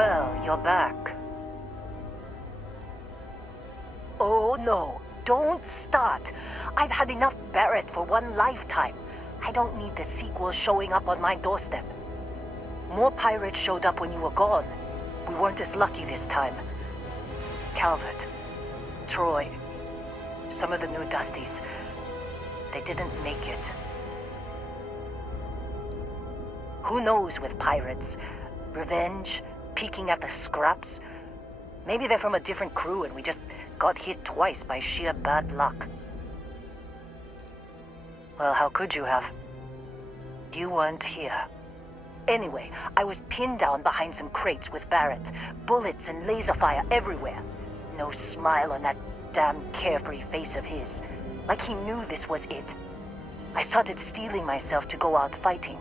Well, you're back. Oh no, don't start. I've had enough Barret for one lifetime. I don't need the sequel showing up on my doorstep. More pirates showed up when you were gone. We weren't as lucky this time. Calvert, Troy, some of the new Dusties, they didn't make it. Who knows with pirates? Revenge, peeking at the scraps. Maybe they're from a different crew and we just got hit twice by sheer bad luck. Well, how could you have? You weren't here. Anyway, I was pinned down behind some crates with Barret. Bullets and laser fire everywhere. No smile on that damn carefree face of his. Like he knew this was it. I started steeling myself to go out fighting.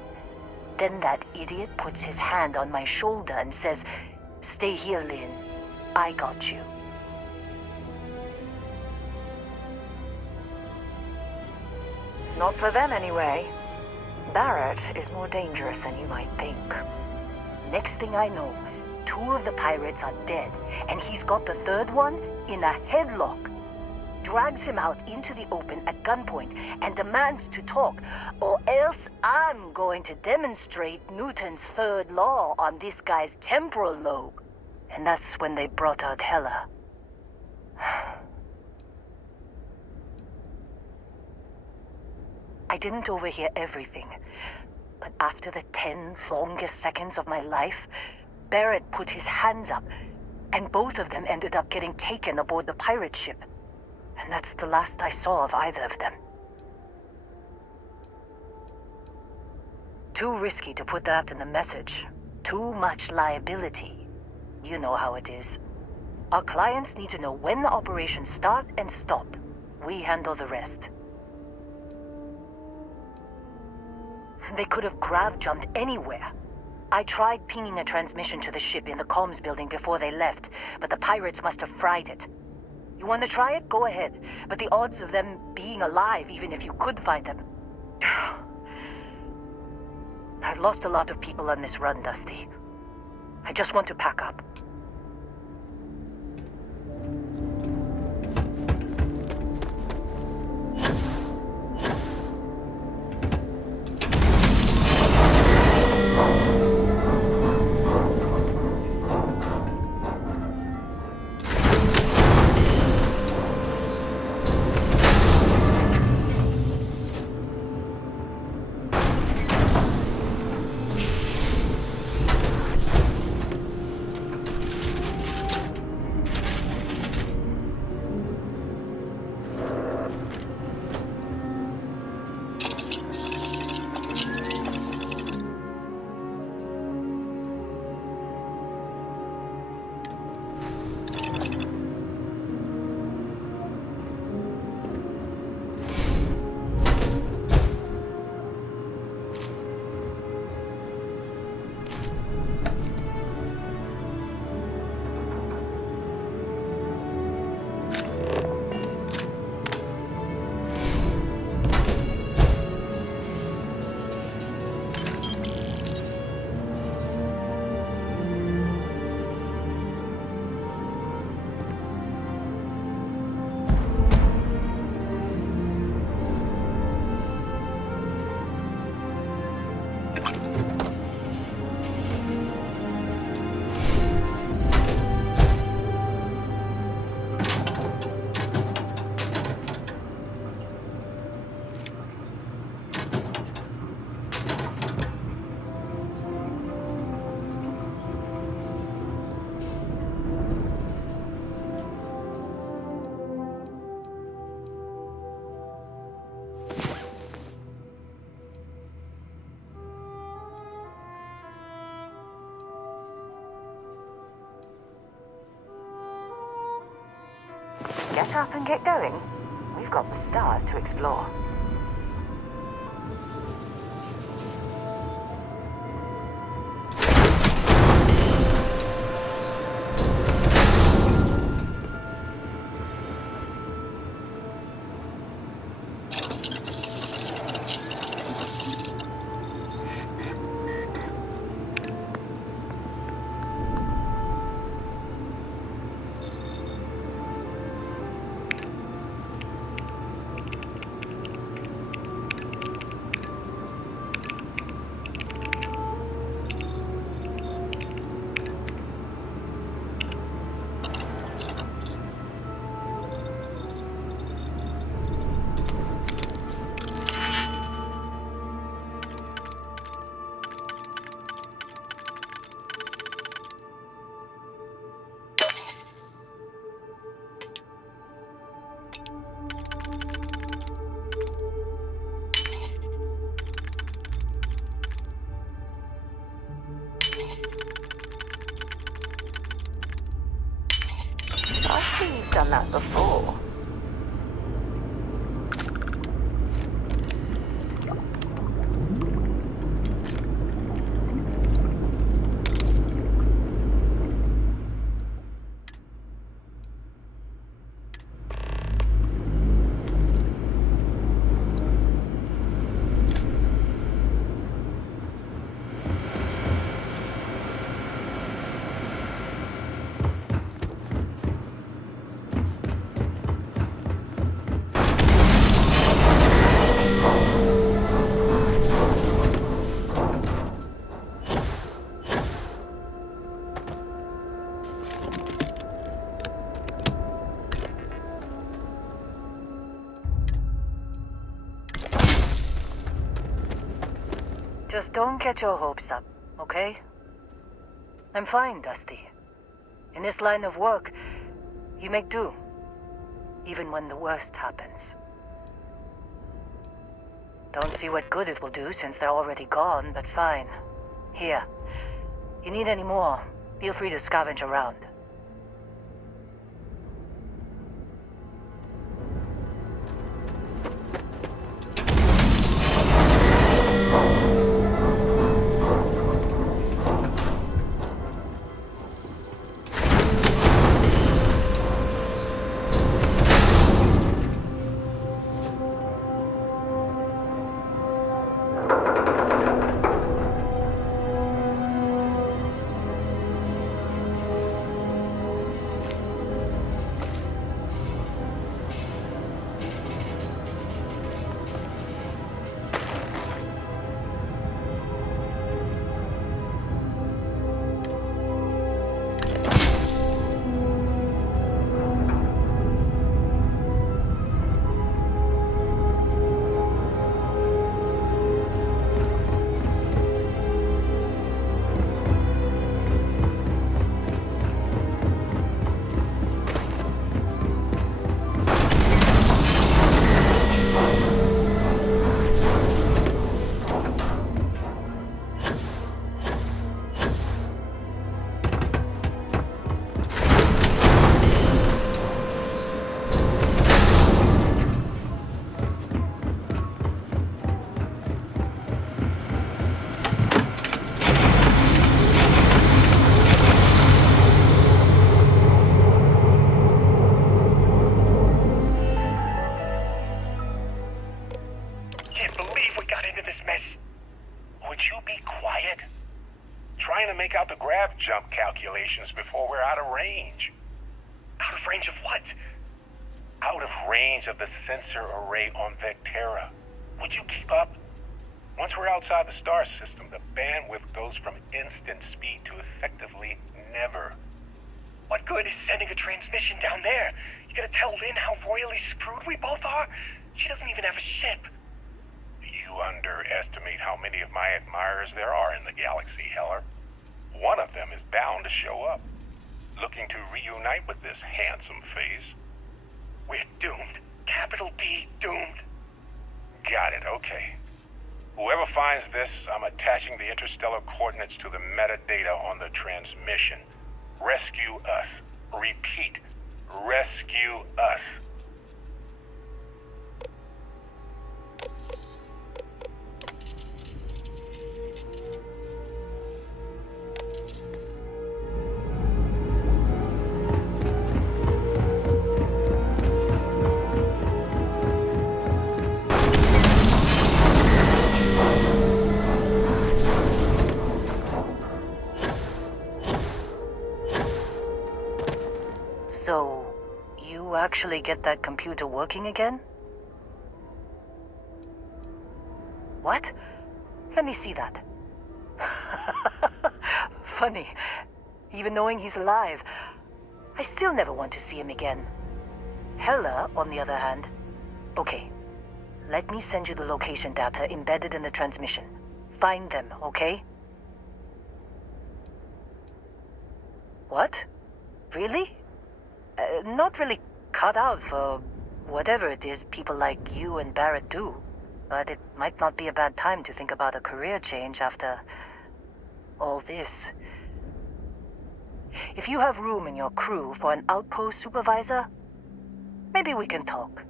Then that idiot puts his hand on my shoulder and says, "Stay here, Lynn. I got you." Not for them, anyway. Barret is more dangerous than you might think. Next thing I know, 2 of the pirates are dead, and he's got the 3rd one in a headlock. Drags him out into the open at gunpoint and demands to talk, or else I'm going to demonstrate Newton's 3rd law on this guy's temporal lobe. And that's when they brought out Hela. I didn't overhear everything, but after the 10 longest seconds of my life, Barret put his hands up, and both of them ended up getting taken aboard the pirate ship. And that's the last I saw of either of them. Too risky to put that in the message. Too much liability. You know how it is. Our clients need to know when the operations start and stop. We handle the rest. They could have grav-jumped anywhere. I tried pinging a transmission to the ship in the comms building before they left, but the pirates must have fried it. You want to try it? Go ahead. But the odds of them being alive, even if you could find them... I've lost a lot of people on this run, Dusty. I just want to pack up. Get up and get going. We've got the stars to explore. I've done that before. Just don't get your hopes up, okay? I'm fine, Dusty. In this line of work, you make do. Even when the worst happens. Don't see what good it will do since they're already gone, but fine. Here. You need any more, feel free to scavenge around. Jump calculations before we're out of range. Out of range of what? Out of range of the sensor array on Vectera. Would you keep up? Once we're outside the star system, the bandwidth goes from instant speed to effectively never. What good is sending a transmission down there? You gonna tell Lynn how royally screwed we both are? She doesn't even have a ship. You underestimate how many of my admirers there are in the galaxy, Heller. One of them is bound to show up, looking to reunite with this handsome face. We're doomed. Capital D, doomed. Got it, okay. Whoever finds this, I'm attaching the interstellar coordinates to the metadata on the transmission. Rescue us. Repeat, rescue us. So, you actually get that computer working again? What? Let me see that. Funny. Even knowing he's alive, I still never want to see him again. Hella, on the other hand. Okay. Let me send you the location data embedded in the transmission. Find them, okay? What? Really? Not really cut out for whatever it is people like you and Barret do. But it might not be a bad time to think about a career change after all this. If you have room in your crew for an outpost supervisor, maybe we can talk.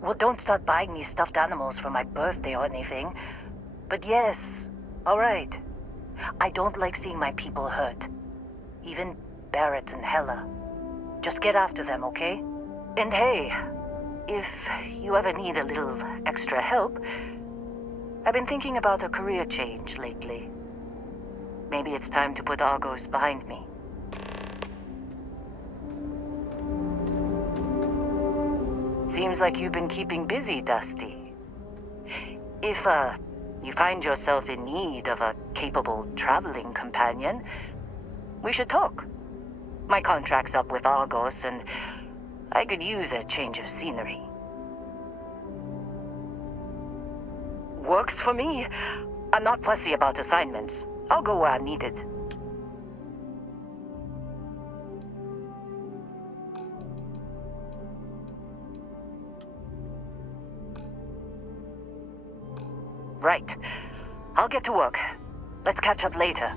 Well, don't start buying me stuffed animals for my birthday or anything. But yes, alright. I don't like seeing my people hurt. Even Barret and Hella. Just get after them, okay? And hey, if you ever need a little extra help, I've been thinking about a career change lately. Maybe it's time to put Argos behind me. Seems like you've been keeping busy, Dusty. If, you find yourself in need of a capable traveling companion, we should talk. My contract's up with Argos, and I could use a change of scenery. Works for me. I'm not fussy about assignments. I'll go where I'm needed. Right. I'll get to work. Let's catch up later.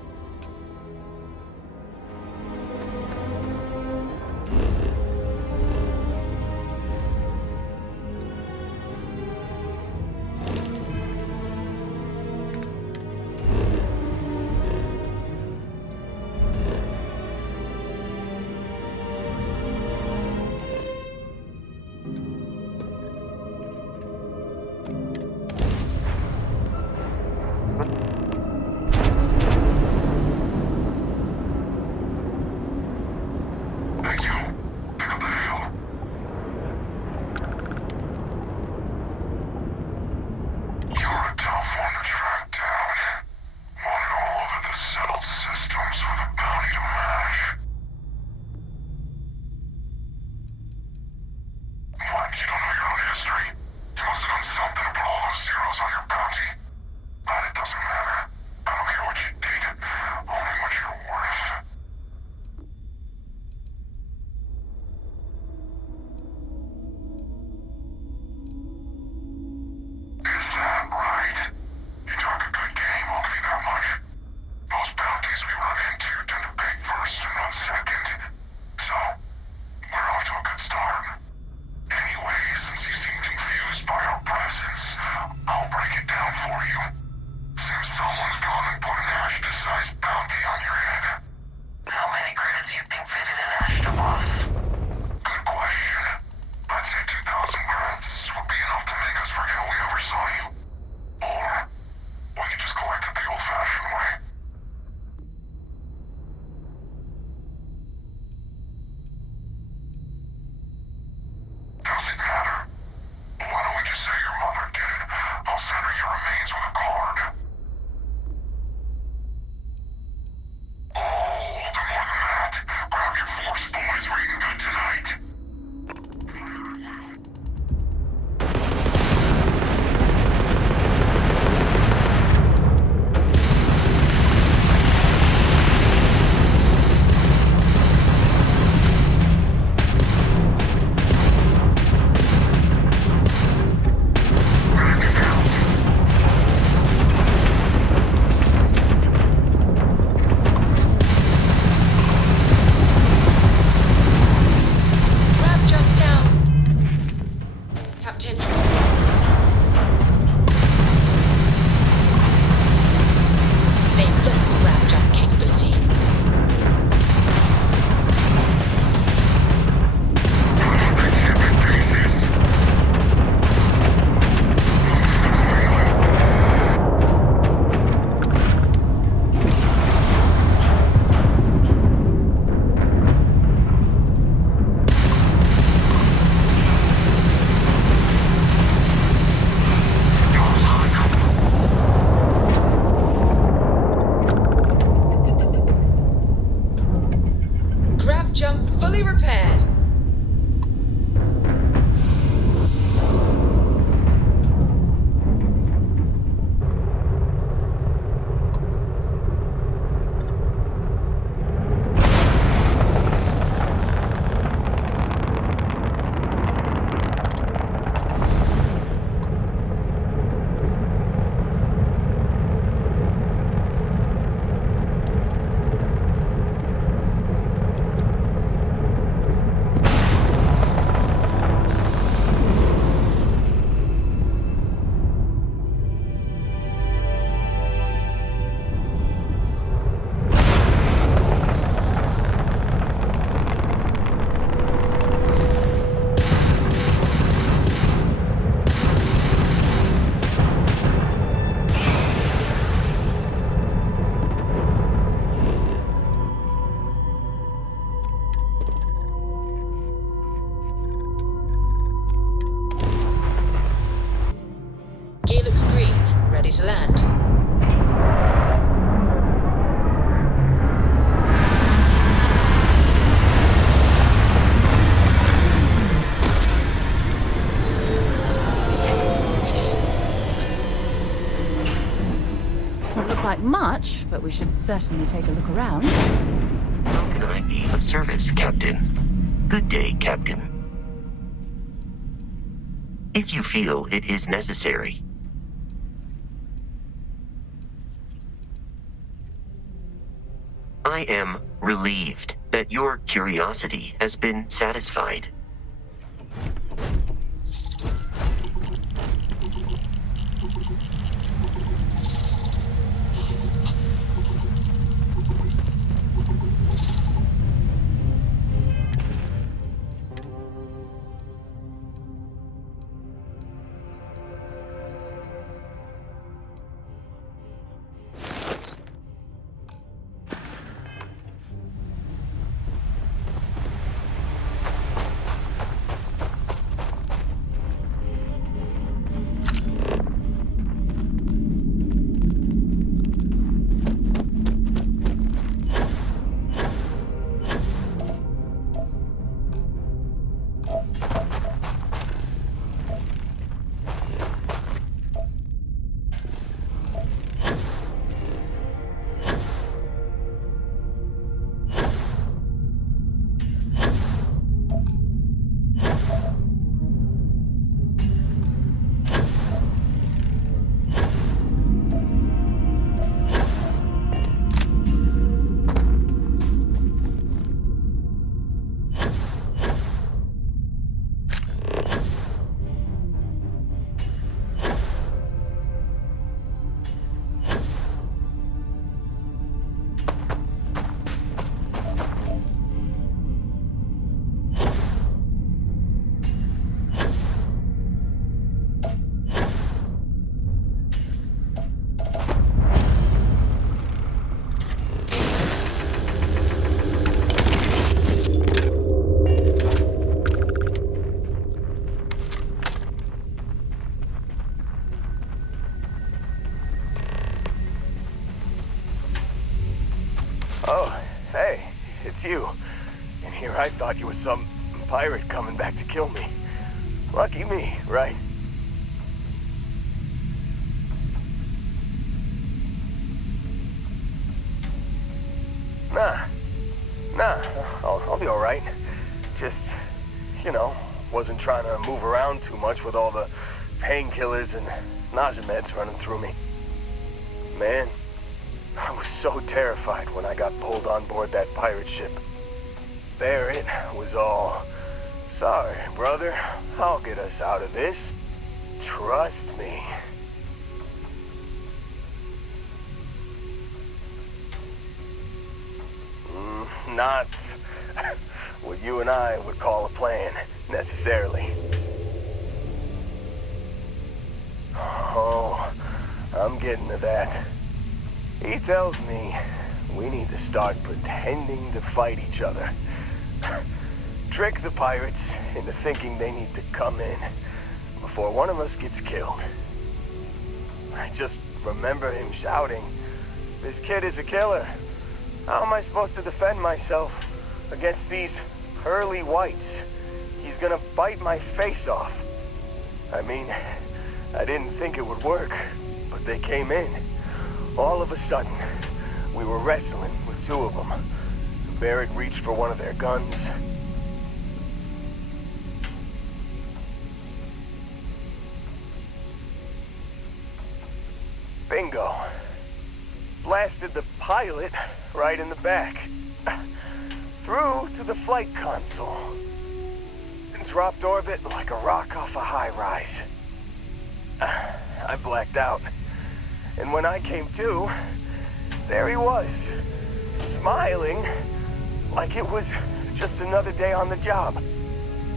Doesn't look like much, but we should certainly take a look around. How can I be of service, Captain? Good day, Captain. If you feel it is necessary. I am relieved that your curiosity has been satisfied. Oh, hey, it's you. And here I thought you was some pirate coming back to kill me. Lucky me, right? Nah, I'll be alright. Just, wasn't trying to move around too much with all the painkillers and nausea meds running through me. Man, I was so terrified when I got pulled on board that pirate ship. Barret was all, "Sorry, brother, I'll get us out of this. Trust me." Not what you and I would call a plan, necessarily. Oh, I'm getting to that. He tells me we need to start pretending to fight each other. Trick the pirates into thinking they need to come in before one of us gets killed. I just remember him shouting, "This kid is a killer. How am I supposed to defend myself against these pearly whites? He's gonna bite my face off." I mean, I didn't think it would work, but they came in. All of a sudden, we were wrestling with two of them. Barret reached for one of their guns. Bingo. Blasted the pilot right in the back. Through to the flight console. And dropped orbit like a rock off a high-rise. I blacked out. And when I came to, there he was, smiling like it was just another day on the job.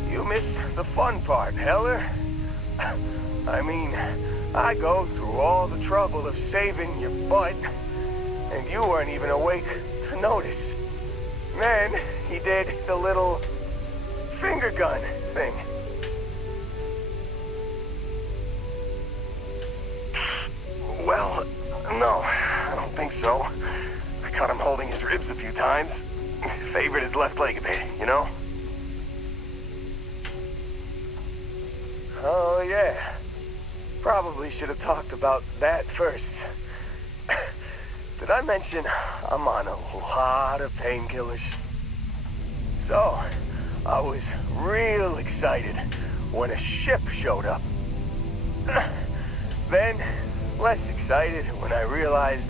You missed the fun part, Heller. I mean, I go through all the trouble of saving your butt, and you weren't even awake to notice. Then he did the little finger gun thing. Well, no, I don't think so. I caught him holding his ribs a few times. Favored his left leg a bit, you know? Oh, yeah. Probably should have talked about that first. Did I mention I'm on a lot of painkillers? So, I was real excited when a ship showed up. Then, less excited when I realized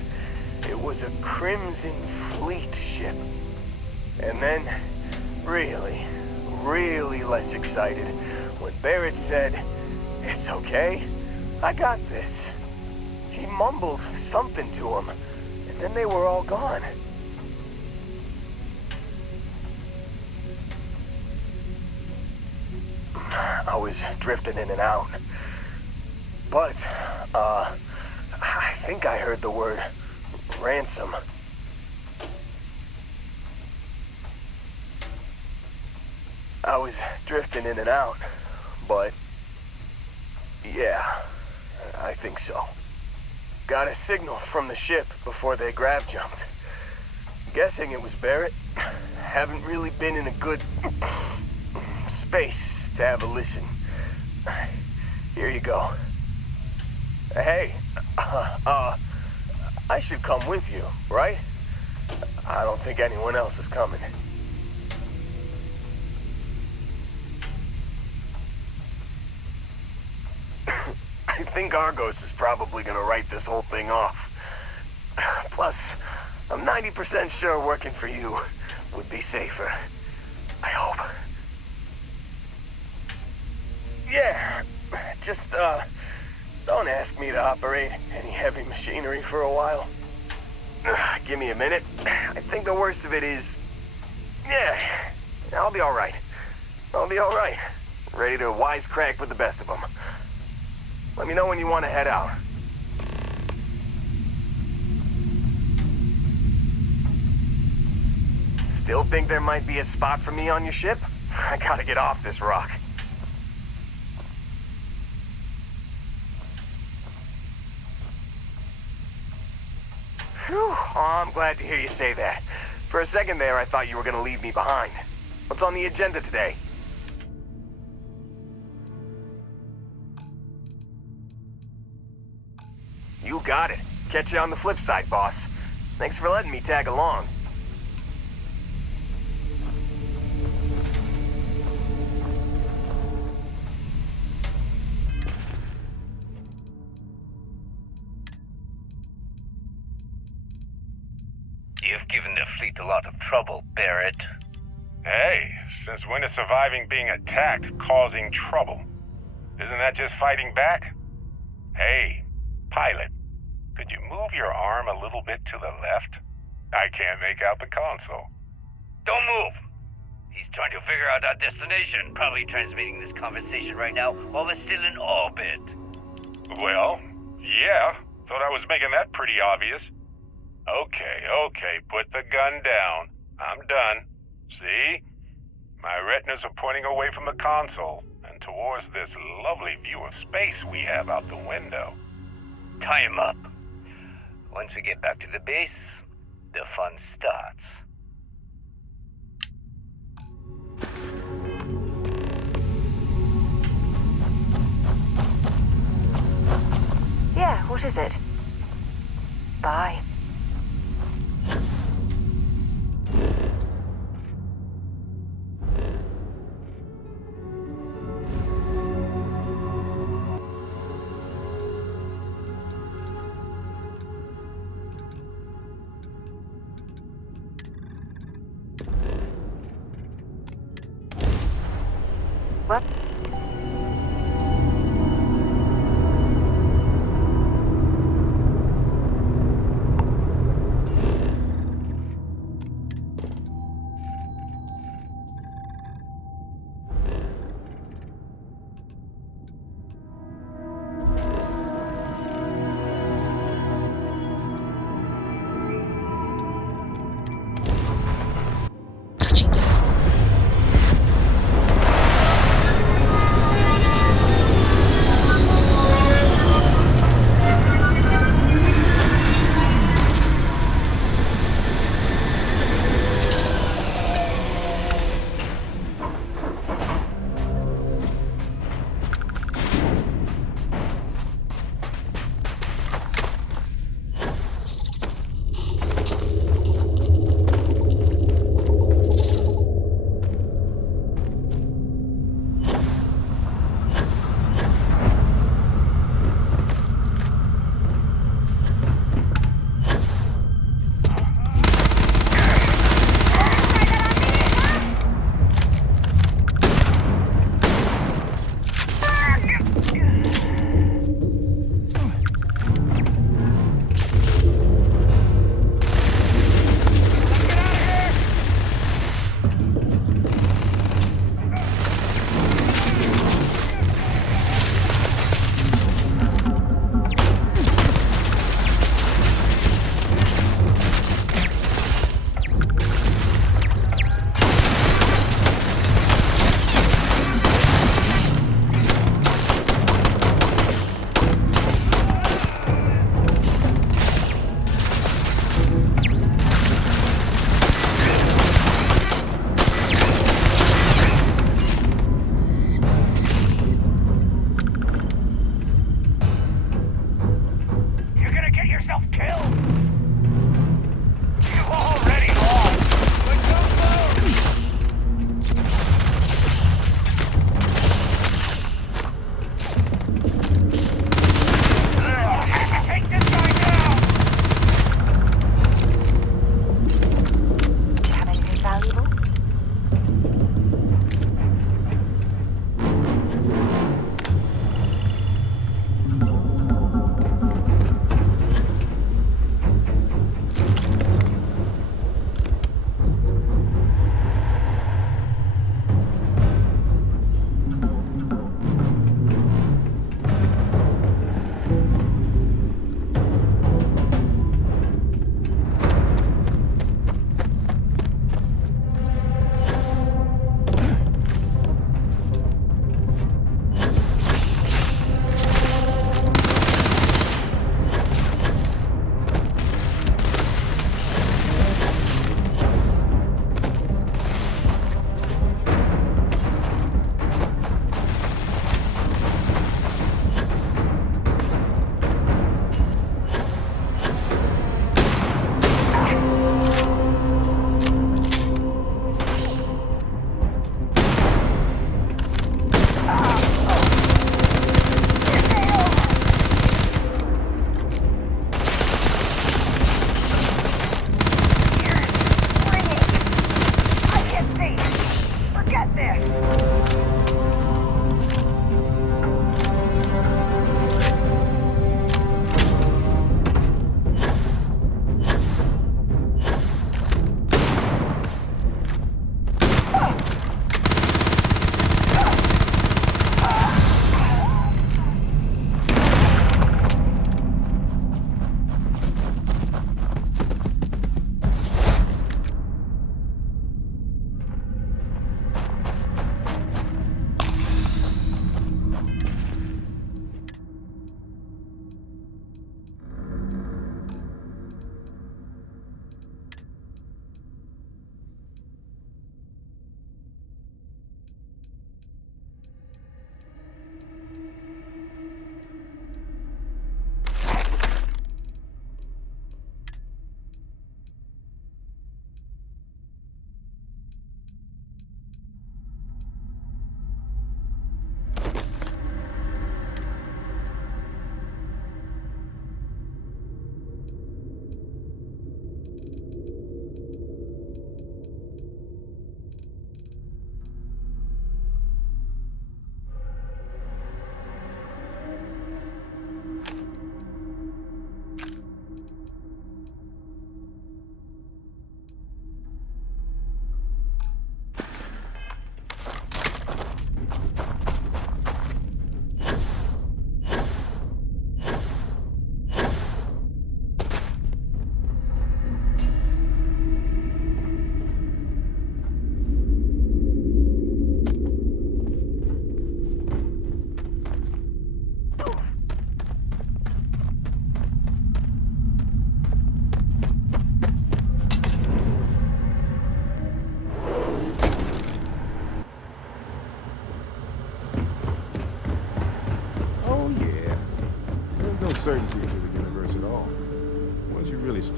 it was a Crimson Fleet ship. And then, really, really less excited when Barret said, "It's okay, I got this." He mumbled something to him, and then they were all gone. I was drifting in and out. But, I think I heard the word ransom. I was drifting in and out, but yeah, I think so. Got a signal from the ship before they grav jumped. Guessing it was Barret. Haven't really been in a good space to have a listen. Here you go. Hey, I should come with you, right? I don't think anyone else is coming. I think Argos is probably gonna write this whole thing off. Plus, I'm 90% sure working for you would be safer. I hope. Yeah, just, don't ask me to operate any heavy machinery for a while. Give me a minute. I think the worst of it is... Yeah, I'll be alright. I'll be alright. Ready to wisecrack with the best of them. Let me know when you want to head out. Still think there might be a spot for me on your ship? I gotta get off this rock. Whew, oh, I'm glad to hear you say that. For a second there, I thought you were gonna leave me behind. What's on the agenda today? You got it. Catch you on the flip side, boss. Thanks for letting me tag along. You've given the fleet a lot of trouble, Barret. Hey, since when is surviving being attacked causing trouble? Isn't that just fighting back? Hey, pilot, could you move your arm a little bit to the left? I can't make out the console. Don't move! He's trying to figure out our destination. Probably transmitting this conversation right now while we're still in orbit. Well, yeah. Thought I was making that pretty obvious. Okay, put the gun down. I'm done. See? My retinas are pointing away from the console and towards this lovely view of space we have out the window. Tie him up. Once we get back to the base, the fun starts. Yeah, what is it? Bye. What? Touching down.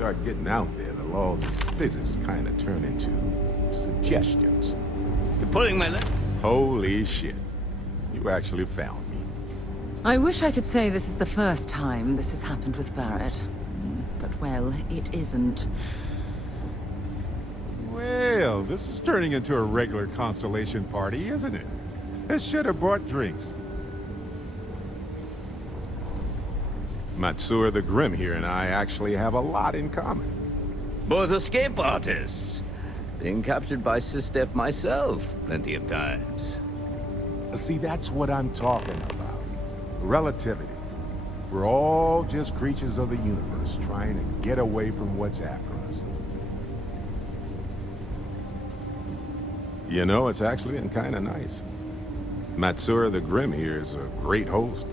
start getting out there, the laws of physics kind of turn into suggestions. You're pulling my leg. Holy shit. You actually found me. I wish I could say this is the first time this has happened with Barret. But, well, it isn't. Well, this is turning into a regular Constellation party, isn't it? I should have brought drinks. Matsura the Grim here and I actually have a lot in common. Both escape artists. Being captured by Systef myself plenty of times. See, that's what I'm talking about. Relativity. We're all just creatures of the universe trying to get away from what's after us. You know, it's actually been kind of nice. Matsura the Grim here is a great host.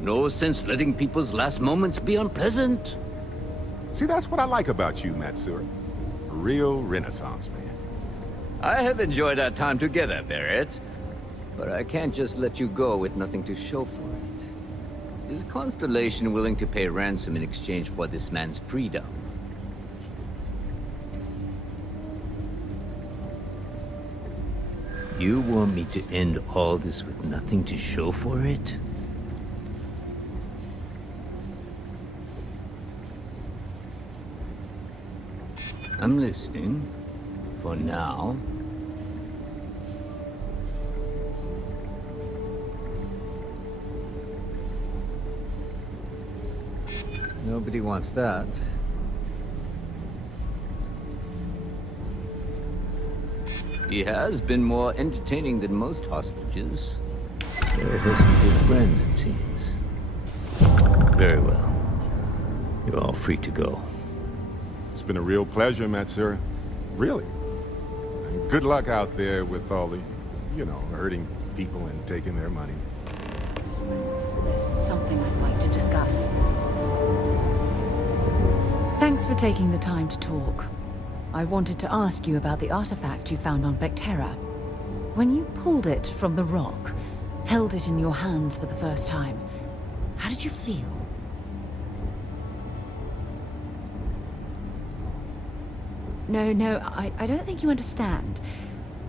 No sense letting people's last moments be unpleasant. See, that's what I like about you, Matsura. A real Renaissance man. I have enjoyed our time together, Barret. But I can't just let you go with nothing to show for it. Is Constellation willing to pay ransom in exchange for this man's freedom? You want me to end all this with nothing to show for it? I'm listening. For now. Nobody wants that. He has been more entertaining than most hostages. Barret has some good friends, it seems. Very well. You're all free to go. It's been a real pleasure, Matsura. Really. And good luck out there with all the, you know, hurting people and taking their money. There's something I'd like to discuss. Thanks for taking the time to talk. I wanted to ask you about the artifact you found on Vectera. When you pulled it from the rock, held it in your hands for the first time, how did you feel? No, I don't think you understand.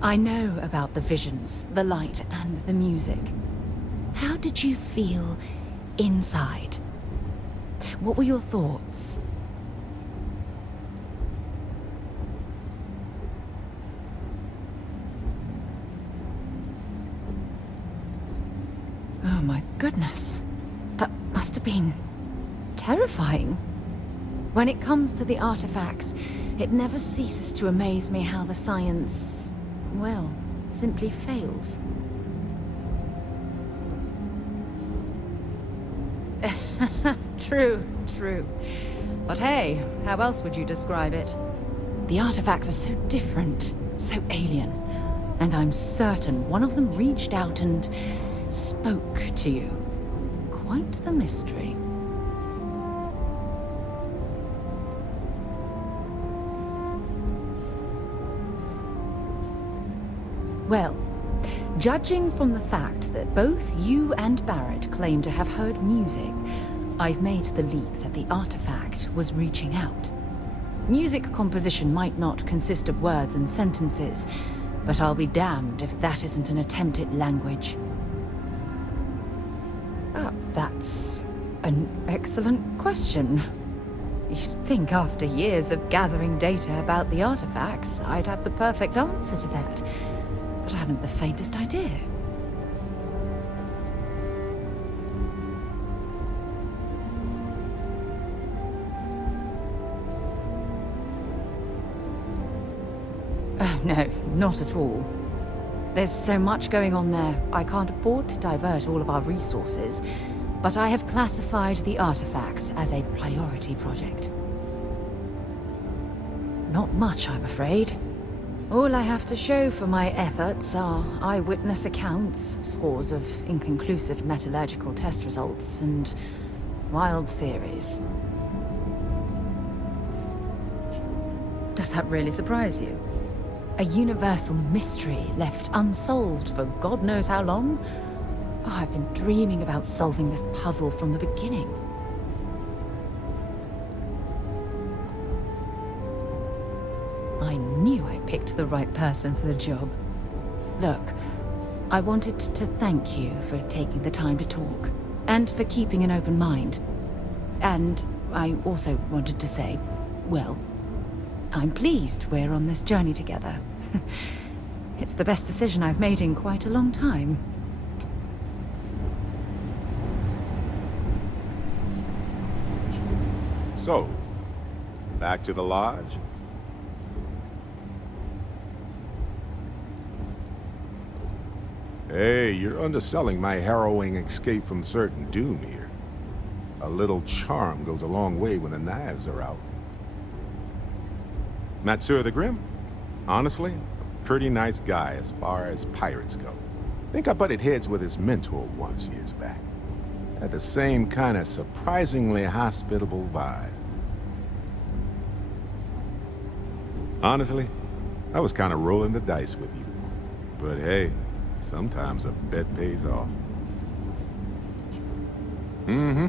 I know about the visions, the light, and the music. How did you feel inside? What were your thoughts? Oh my goodness. That must have been terrifying. When it comes to the artifacts, it never ceases to amaze me how the science, well, simply fails. True. But hey, how else would you describe it? The artifacts are so different, so alien, and I'm certain one of them reached out and spoke to you. Quite the mystery. Well, judging from the fact that both you and Barret claim to have heard music, I've made the leap that the artifact was reaching out. Music composition might not consist of words and sentences, but I'll be damned if that isn't an attempt at language. That's an excellent question. You'd think after years of gathering data about the artifacts, I'd have the perfect answer to that. But I haven't the faintest idea. Oh, no, not at all. There's so much going on there, I can't afford to divert all of our resources, but I have classified the artifacts as a priority project. Not much, I'm afraid. All I have to show for my efforts are eyewitness accounts, scores of inconclusive metallurgical test results, and wild theories. Does that really surprise you? A universal mystery left unsolved for God knows how long? Oh, I've been dreaming about solving this puzzle from the beginning. I knew I picked the right person for the job. Look, I wanted to thank you for taking the time to talk, and for keeping an open mind. And I also wanted to say, well, I'm pleased we're on this journey together. It's the best decision I've made in quite a long time. So, back to the lodge? Hey, you're underselling my harrowing escape from certain doom here. A little charm goes a long way when the knives are out. Matsur the Grim? Honestly, a pretty nice guy as far as pirates go. Think I butted heads with his mentor once years back. Had the same kind of surprisingly hospitable vibe. Honestly, I was kind of rolling the dice with you. But hey, sometimes a bet pays off. Mm-hmm.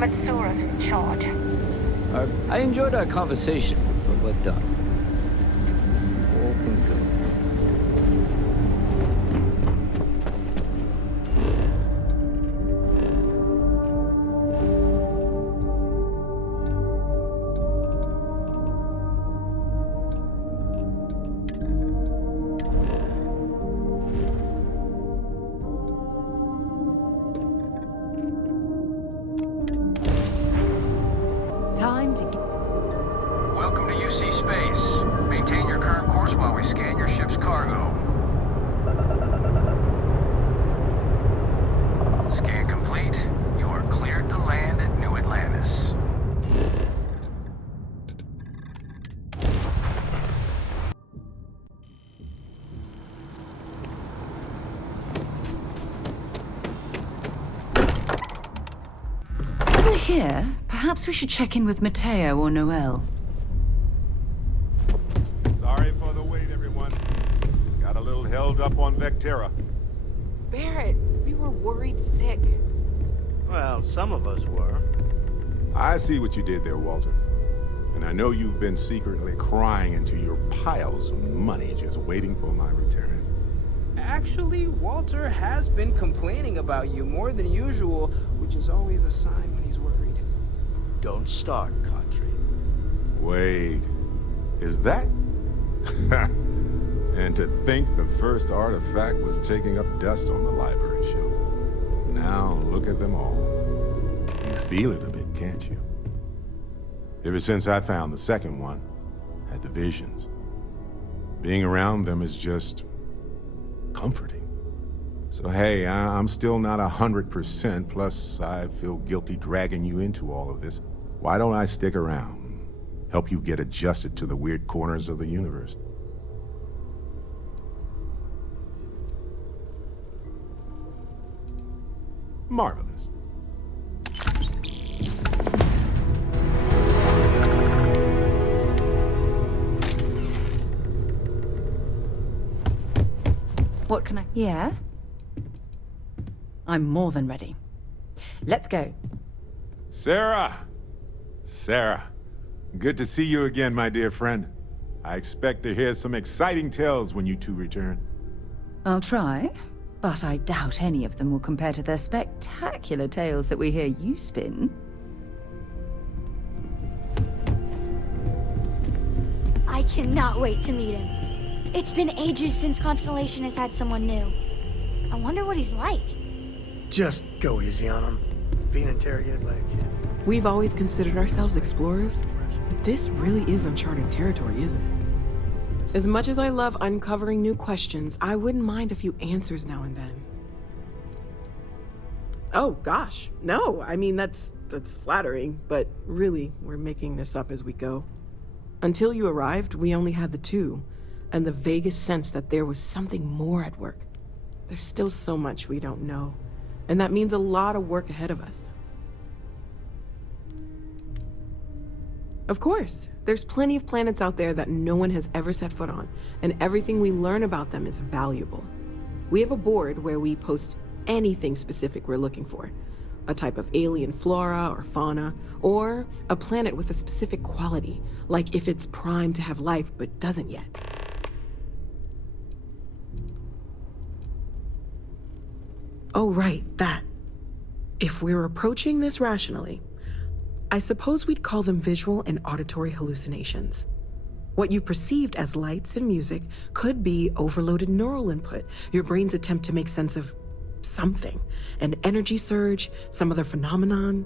Matsura's in charge. I enjoyed our conversation, but we're done. All can go. Welcome to UC Space. Maintain your current course while we scan your ship's cargo. Scan complete. You are cleared to land at New Atlantis. While we're here, perhaps we should check in with Mateo or Noel. Sorry for the wait, everyone. Got a little held up on Vectera. Barret, we were worried sick. Well, some of us were. I see what you did there, Walter. And I know you've been secretly crying into your piles of money just waiting for my return. Actually, Walter has been complaining about you more than usual, which is always a sign when he's worried. Don't start, Country. Wait, is that? And to think the first artifact was taking up dust on the library shelf. Now look at them all. You feel it a bit, can't you? Ever since I found the second one, had the visions. Being around them is just comforting. So hey, I'm still not 100%, plus I feel guilty dragging you into all of this. Why don't I stick around? Help you get adjusted to the weird corners of the universe. Marvelous. What can I... Yeah? I'm more than ready. Let's go. Sarah! Sarah, good to see you again, my dear friend. I expect to hear some exciting tales when you two return. I'll try, but I doubt any of them will compare to the spectacular tales that we hear you spin. I cannot wait to meet him. It's been ages since Constellation has had someone new. I wonder what he's like. Just go easy on him. Being interrogated by a kid. We've always considered ourselves explorers, but this really is uncharted territory, isn't it? As much as I love uncovering new questions, I wouldn't mind a few answers now and then. Oh, gosh, no. I mean, that's flattering, but really, we're making this up as we go. Until you arrived, we only had the two, and the vaguest sense that there was something more at work. There's still so much we don't know, and that means a lot of work ahead of us. Of course, there's plenty of planets out there that no one has ever set foot on, and everything we learn about them is valuable. We have a board where we post anything specific we're looking for, a type of alien flora or fauna, or a planet with a specific quality, like if it's primed to have life but doesn't yet. Oh, right, that. If we're approaching this rationally, I suppose we'd call them visual and auditory hallucinations. What you perceived as lights and music could be overloaded neural input, your brain's attempt to make sense of something, an energy surge, some other phenomenon.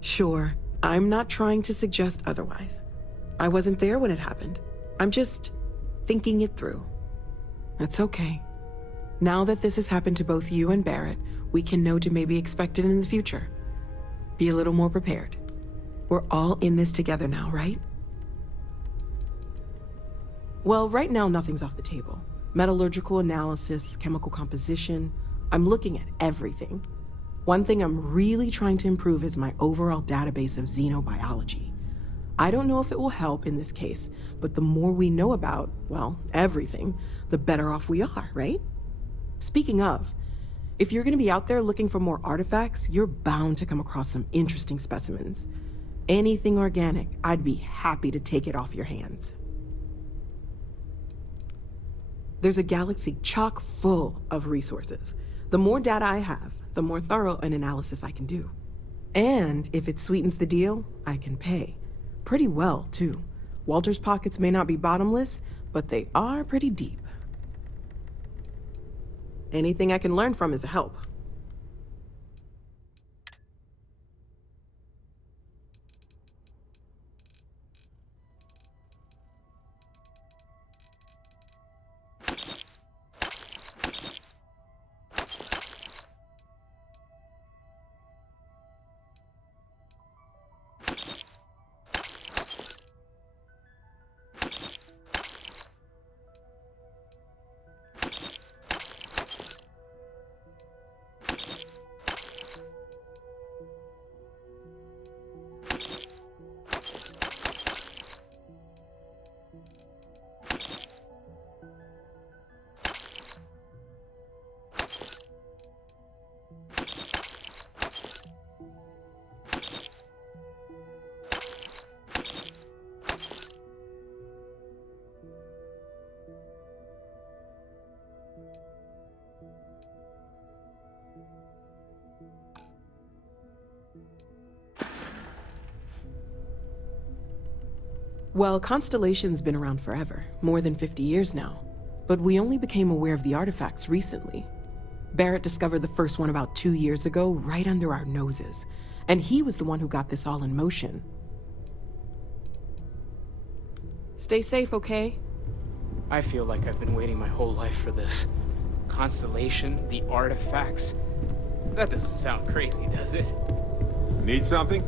Sure, I'm not trying to suggest otherwise. I wasn't there when it happened. I'm just thinking it through. It's okay. Now that this has happened to both you and Barret, we can know to maybe expect it in the future. Be a little more prepared. We're all in this together now, right? Well, right now nothing's off the table. Metallurgical analysis, chemical composition. I'm looking at everything. One thing I'm really trying to improve is my overall database of xenobiology. I don't know if it will help in this case, but the more we know about, well, everything, the better off we are, right? Speaking of, if you're gonna be out there looking for more artifacts, you're bound to come across some interesting specimens. Anything organic, I'd be happy to take it off your hands. There's a galaxy chock full of resources. The more data I have, the more thorough an analysis I can do. And if it sweetens the deal, I can pay. Pretty well, too. Walter's pockets may not be bottomless, but they are pretty deep. Anything I can learn from is a help. Well, Constellation's been around forever, more than 50 years now. But we only became aware of the artifacts recently. Barret discovered the first one about 2 years ago, right under our noses. And he was the one who got this all in motion. Stay safe, okay? I feel like I've been waiting my whole life for this. Constellation, the artifacts. That doesn't sound crazy, does it? Need something?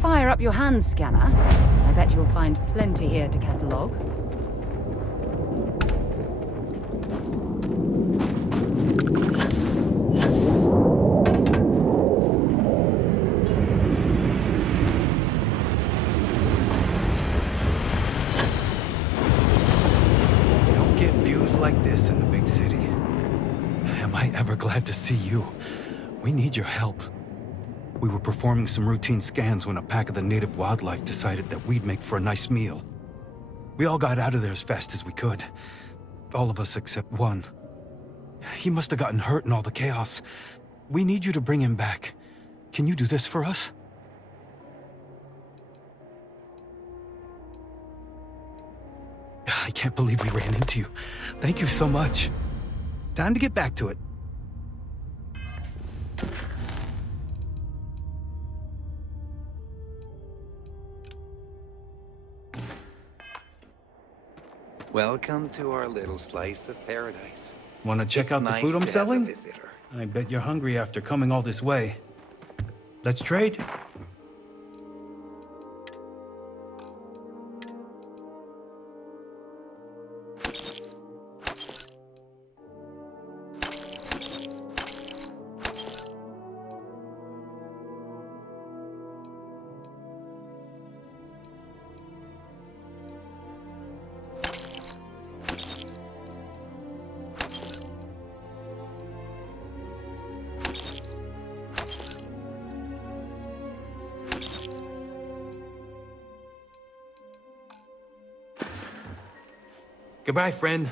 Fire up your hand scanner. I bet you'll find plenty here to catalog. You don't get views like this in the big city. Am I ever glad to see you? We need your help. We were performing some routine scans when a pack of the native wildlife decided that we'd make for a nice meal. We all got out of there as fast as we could. All of us except one. He must have gotten hurt in all the chaos. We need you to bring him back. Can you do this for us? I can't believe we ran into you. Thank you so much. Time to get back to it. Welcome to our little slice of paradise. Want to check It's out the nice food I'm to have a selling? visitor. I bet you're hungry after coming all this way. Let's trade. Goodbye, friend.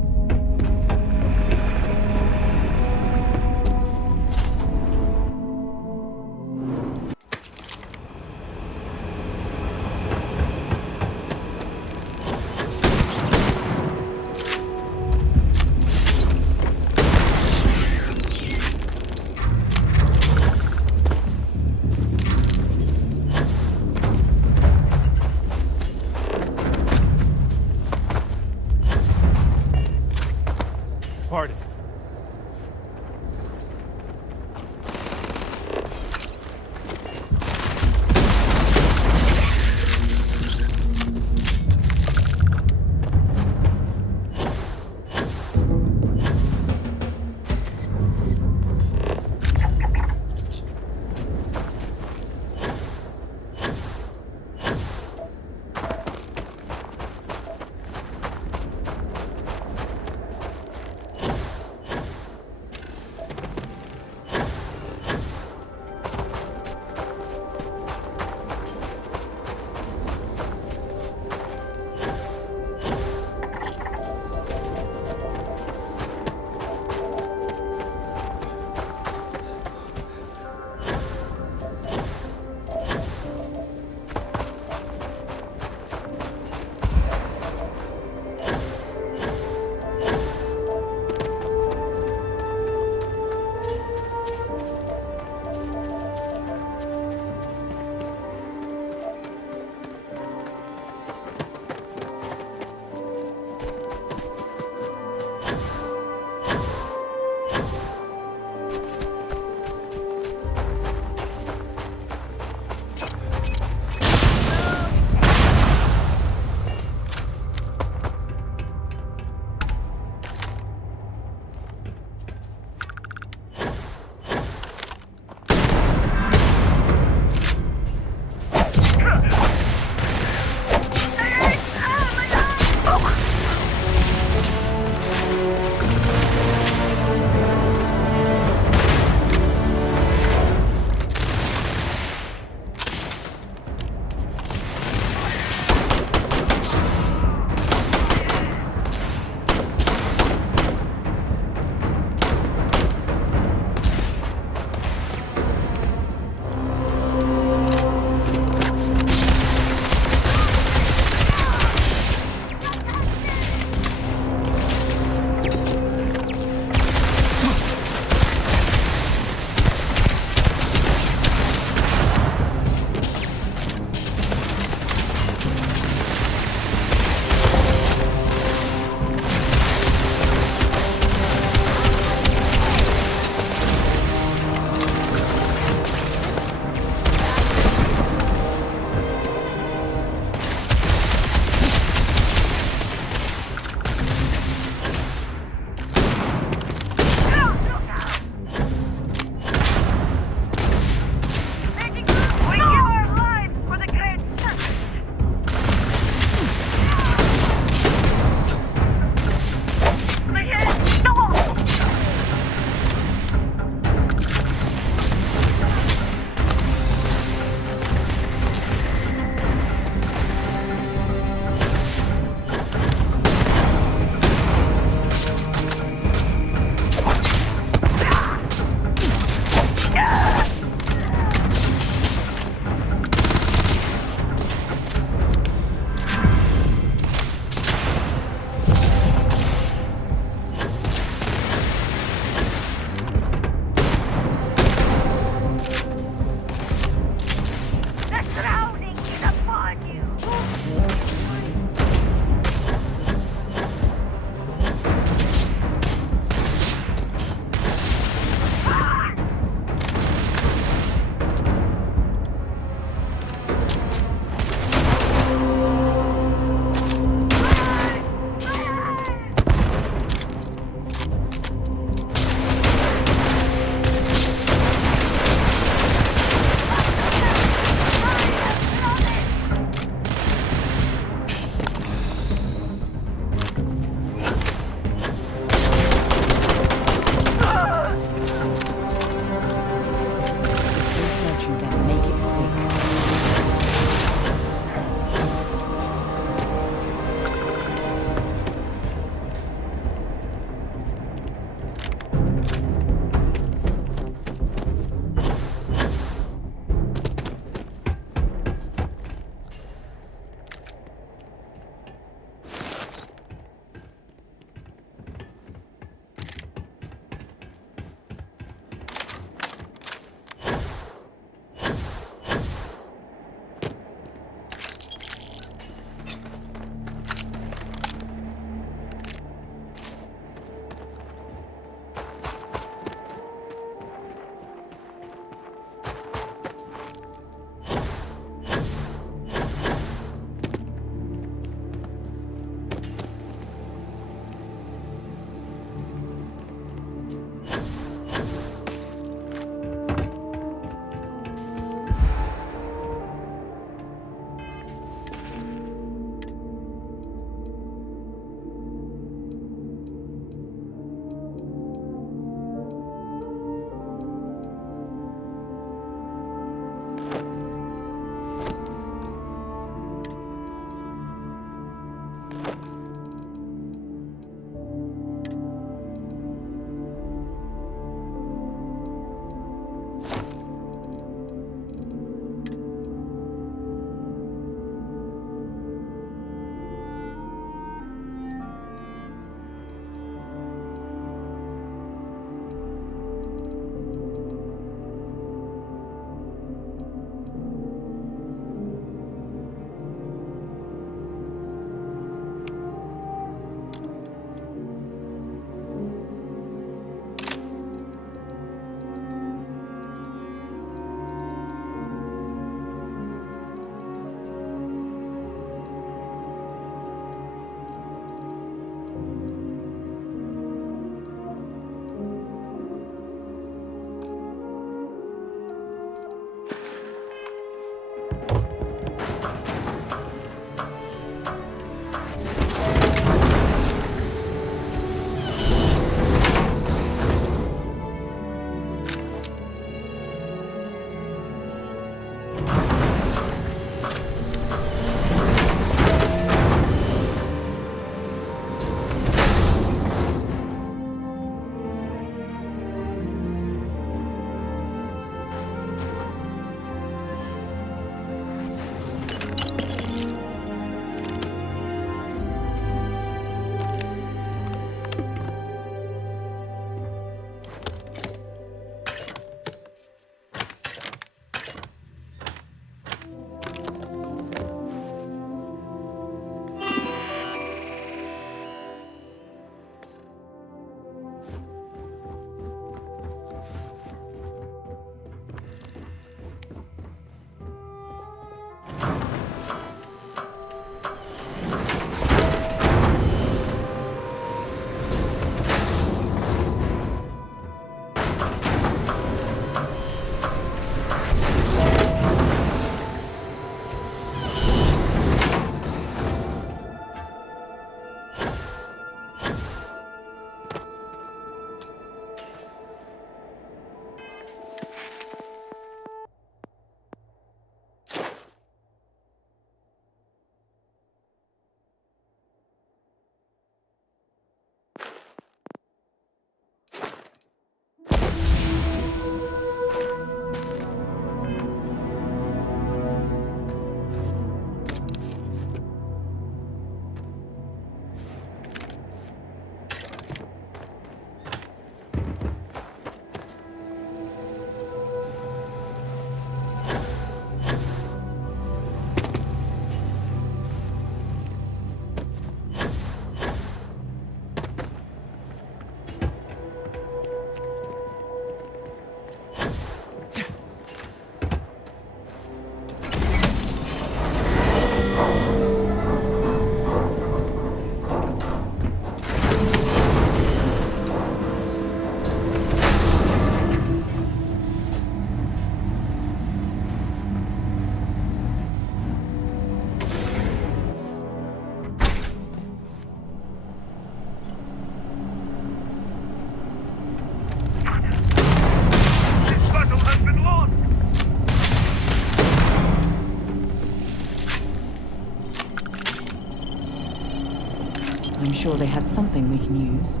I'm sure they had something we can use.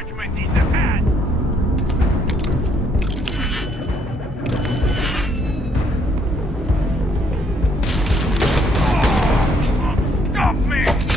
parchment he's had! Stop me!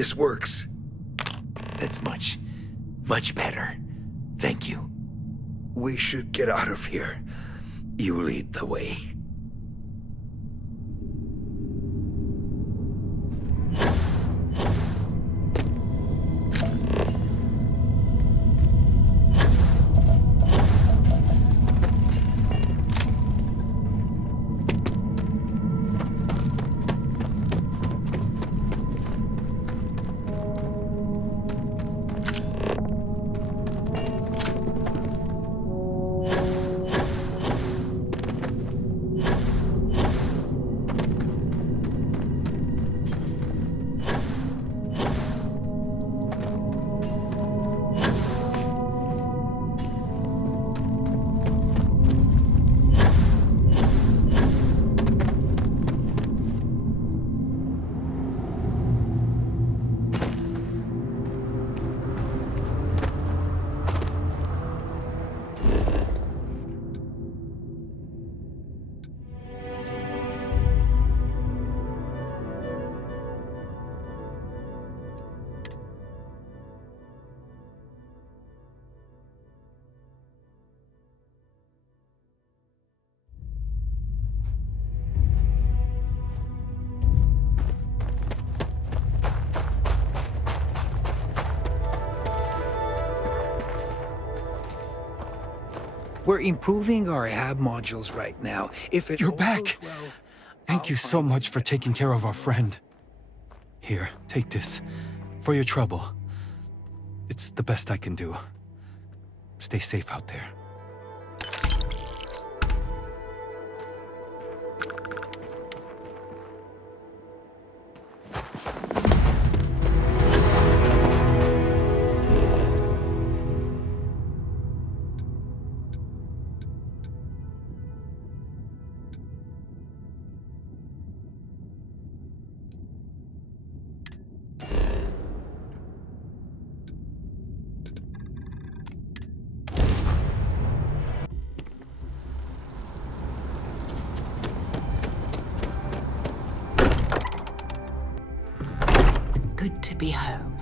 this works. That's much better. Thank you. We should get out of here. You lead the way. We're improving our hab modules right now. If it You're all back! goes well, Thank you so much for taking care of our friend. Here, take this. For your trouble. It's the best I can do. Stay safe out there. Good to be home.